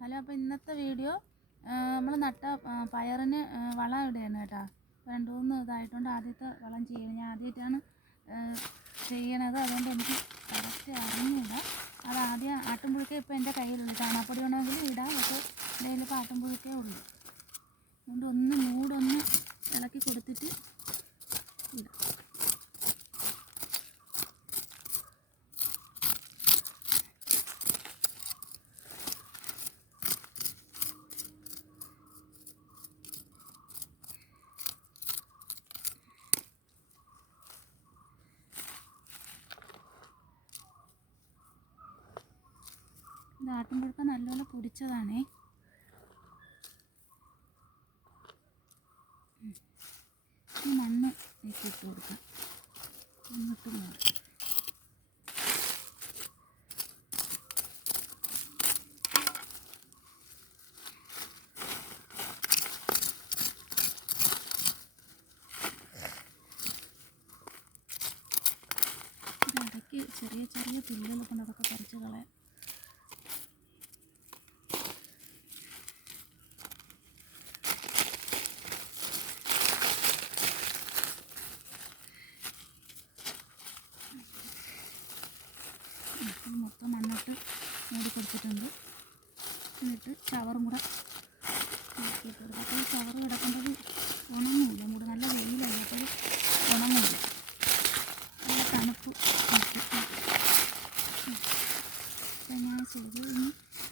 Hello, അപ്പോൾ ഇന്നത്തെ video നമ്മൾ നട്ട പയറിന് വളം ഇടുകയാണ് കേട്ടോ. 2-3 ഇതായിട്ടുണ്ട്. ആദ്യത്തെ വളം ചെയ്യണം. ഞാൻ ആദ്യമായിട്ടാണ് ചെയ്യണത്, അതുകൊണ്ട് എനിക്ക് കറക്റ്റ് അറിഞ്ഞില്ല. അത് ആദ്യം ആട്ടുംപുഴുക്കേ ഇപ്പോൾ എൻ്റെ കയ്യിലുള്ളൂ. ചാണകപ്പൊടി വേണമെങ്കിൽ ഇടാം, പക്ഷേ എൻ്റെ കയ്യിൽ ഇപ്പോൾ ആട്ടുംപുഴുക്കേ ഉള്ളൂ. അതുകൊണ്ട് മൂടൊന്ന് ഇളക്കി കൊടുത്തിട്ട് ഇടാം. ഇത് ആട്ടുംപുഴുക്ക നല്ലപോലെ പൊടിച്ചതാണേ. ഈ മണ്ണ് ഇട്ട് കൊടുക്കാം. എന്നിട്ട് മൂടി ഇടയ്ക്ക് ചെറിയ ചെറിയ പുല്ലുകളൊക്കെ ഉണ്ട്, അതൊക്കെ പറിച്ച് കളയാം. മൊത്തം മണ്ണിട്ട് മൂടി കൊടുത്തിട്ടുണ്ട്. എന്നിട്ട് ചവറും കൂടെ നോക്കിയിട്ട് കൊടുക്കും. അപ്പോൾ ഈ ചവറ് കിടക്കേണ്ടത് ഉണങ്ങില്ല. മൂട് നല്ല വെയിലല്ല, അപ്പോൾ ഉണങ്ങില്ല. നല്ല തണുപ്പ് അപ്പം ഞാൻ ചെയ്ത്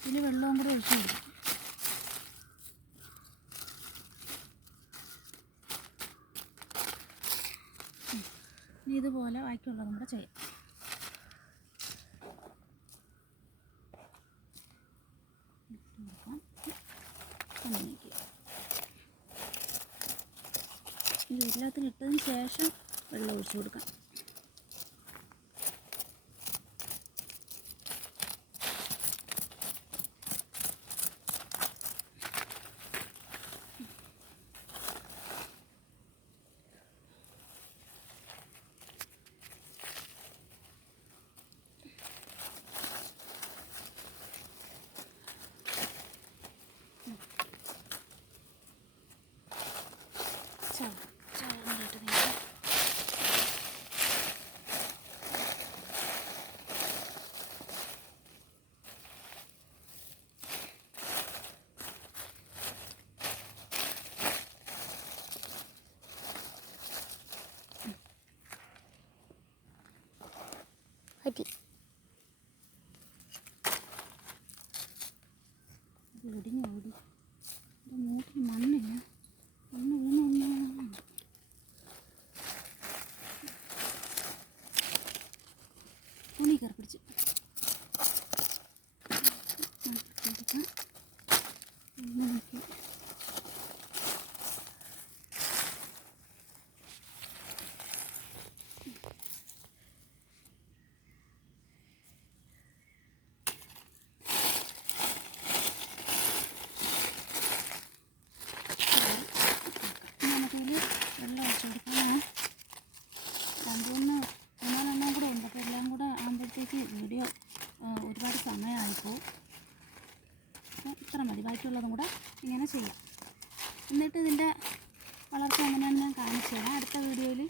ഇതിൽ വെള്ളവും കൂടെ ഒഴിച്ചു കൊടുക്കും. ഇനി ഇതുപോലെ ബാക്കിയുള്ളതും കൂടെ ചെയ്യാം. ഇത് എല്ലാത്തിനും ഇട്ടതിന് ശേഷം വെള്ളം ഒഴിച്ചു കൊടുക്കാം. ഒടിഞ്ഞ് ഓടി മൂട്ടിൽ മണ്ണില്ല, മണ്ണ് വീണ തുണി കയറി പിടിച്ച് വെള്ളം ഒഴിച്ചു കൊടുക്കണം. 2-3 കൂടെ ഉണ്ട്. അപ്പോൾ എല്ലാം കൂടെ ആകുമ്പോഴത്തേക്ക് വീഡിയോ ഒരുപാട് സമയമായിപ്പോവും. ഇത്ര മതി. ബാക്കിയുള്ളതും കൂടെ ഇങ്ങനെ ചെയ്യാം. എന്നിട്ട് ഇതിൻ്റെ വളർച്ച എങ്ങനെയാണെന്ന് ഞാൻ കാണിച്ചു തരാം അടുത്ത വീഡിയോയിൽ.